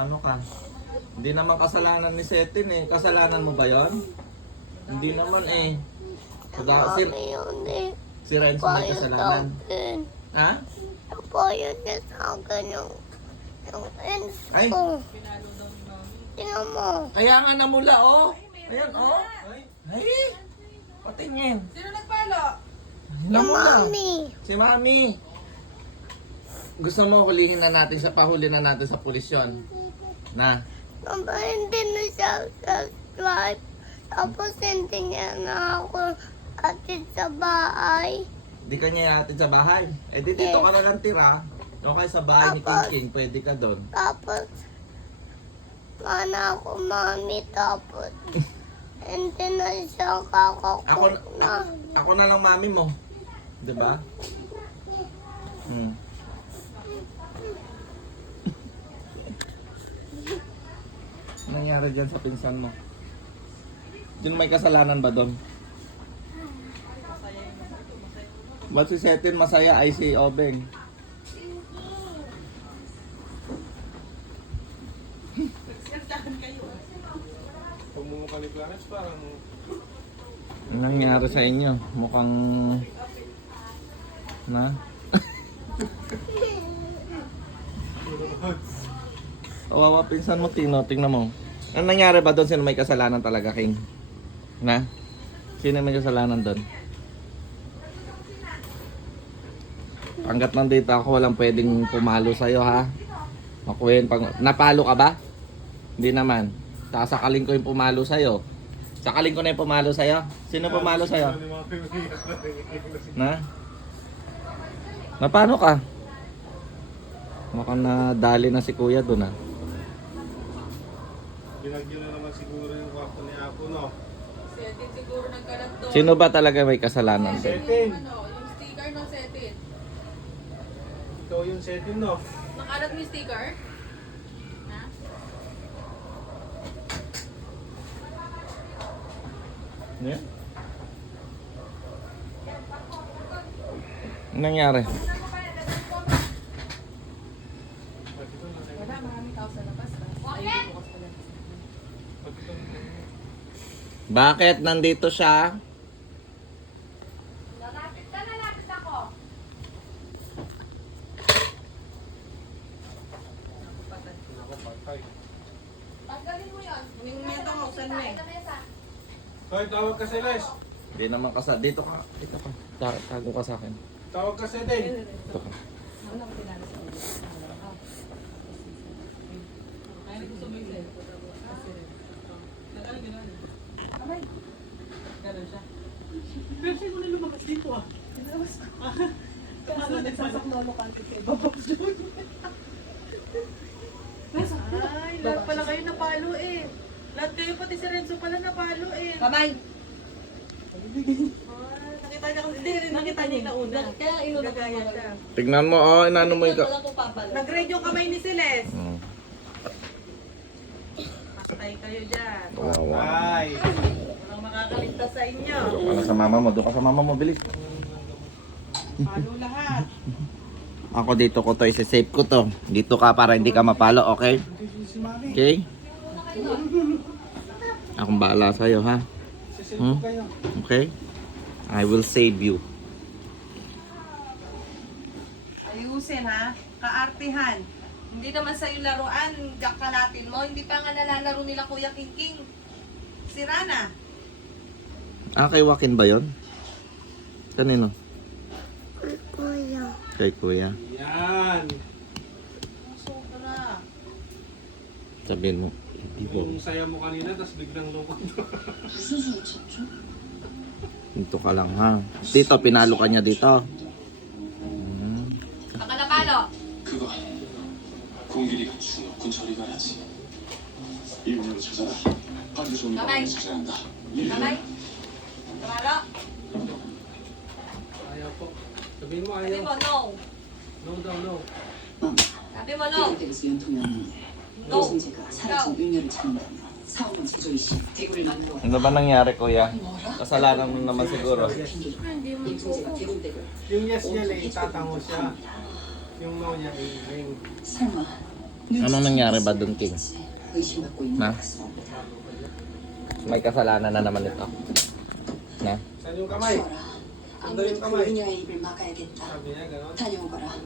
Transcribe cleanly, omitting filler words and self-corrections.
Ano ka? Hindi naman kasalanan ni Setin eh. Kasalanan mo ba yon? Hindi naman eh. Si, Yun eh. si Renzo may kasalanan. Ha? Napayan niya sa akin yung ends Ay. ko. Tingnan mo. Kaya nga namula oh. Ayan oh. Ay. Patingin. Sino nagpalo? Yung Namula. mami. Si Mami. Gusto mo hulihin na natin sa pahuli na natin sa pulis yun? Na. Papa, hindi na siya subscribe. Tapos hindi niya na ako atid sa bahay. Di ka niya hatid sa bahay. Eh di dito ka na lang tira. Okay, sa bahay ni King King, pwede ka doon. Tapos, mana ako mami. Tapos, hindi na siya kakakot na. Ako na lang mami mo. 'Di ba? Hmm. Ano nangyari dyan sa pinsan mo? Diyan may kasalanan ba doon? Ba't si Setin masaya ay si Obeng? Pag mo kaliplanas, parang Anong nangyari sa inyo? Mukhang... Na? Kawawa pinsan mo, Tino. Tingnan mo. Anong nangyari ba doon? Sino may kasalanan talaga, King? Na? Sino may kasalanan doon? Hanggat nandito ako, walang pwedeng pumalo sa'yo, ha? Napalo ka ba? Hindi naman. Sasakalin ko yung pumalo sa'yo. Sakalin ko na yung pumalo sa'yo. Sino pumalo sa'yo? Na? Na paano ka? Mukhang nadali na si kuya doon, ha? ginagyo na naman siguro yung kwarto ni Apo, no? Setin siguro nagkalat doon. Sino ba talaga may kasalanan doon? Setin. Yung sticker ng Setin. Ikaw yung setting, no? Nakalat mo yung sticker? Ha? Yeah. Anong nangyari? Wala, maraming tao sa labas. Ay, bukas pala. Bakit nandito siya? Lalapit ako. Tanggalin mo yun. Yung meto mo, saan mo eh? Hoy, tawag ka si Les. Hindi naman kasal. Dito ka. Dito ka. Tago ka sa akin. Tawag ka si Eden. Dito ka. Ano ko pinala sa ulo? Kaya gusto mo yung cellphone. Nag-ano gano'n? Amay. Gano'n siya. Pero sa'yo mo na lumakas dito ah. Kaso nagsasaknolo ka kay Babos doon. Ay, lahat pala kayo napalo eh. Lahat kayo pati si Renzo pala napalo eh. Kamay! Nakita niya kung hindi rin nakita niya na una. Kaya inulog ko Gagaya mga siya. Tignan mo, oh. Inano mo yung... Wala ko papalo. Nag-raid yung kamay ni Celeste. Hmm. Patay kayo dyan. Kawawa. Ay. Walang makakaligtas sa inyo. Doon ka na sa mama mo. Doon ka sa mama mo. Bilis. Palo lahat. Ako dito ko to. Isi-save ko to. Dito ka para hindi ka mapalo. Okay? Okay? Akong bahala sa'yo, ha? Hmm? Okay? I will save you. Ayusin ha. Kaartihan. Hindi naman sa'yo laruan. Gakalatin mo. Hindi pa nga nalalaro nila Kuya King King. Si Rana. Ah, kay Joaquin ba yun? Kanino? Kuya. Kay kuya. Yan. Sobra. Sabihin mo. Yung saya mo kanina, tapos biglang lungkot. Dito ka lang, ha? Dito, pinalo ka niya dito. Hmm. Baka napalo. 그거 공길이가 죽었군 저리 가야지 이혼으로 찾아라 반드시 오늘 가만히. 밤에 찾아야 한다 Kamay. Napalo. Ayaw po. Sabihin mo Sabi ayaw. mo no. No daw, no. Sabi mo no. 대구에서 연통났는데 No. 이순재가 사라진 윤녀를 찾는다며 사오만 제조이 씨 대구를 만들어 Ano ba nangyari, kuya? Kasalanan mo naman siguro. 핑계로 이순재가 대구댁을 Yung yes niya, eh, tatango siya. Yung no niya, eh, ring. 설마 Anong nangyari ba doon, King? 의심받고 있는 나? 것 같습니다. May kasalanan na naman ito. Na? Saan yung kamay? 치워라. 아무래도 그 그녀의 입을 막아야겠다. Sabi niya, gano'n. 다녀오거라.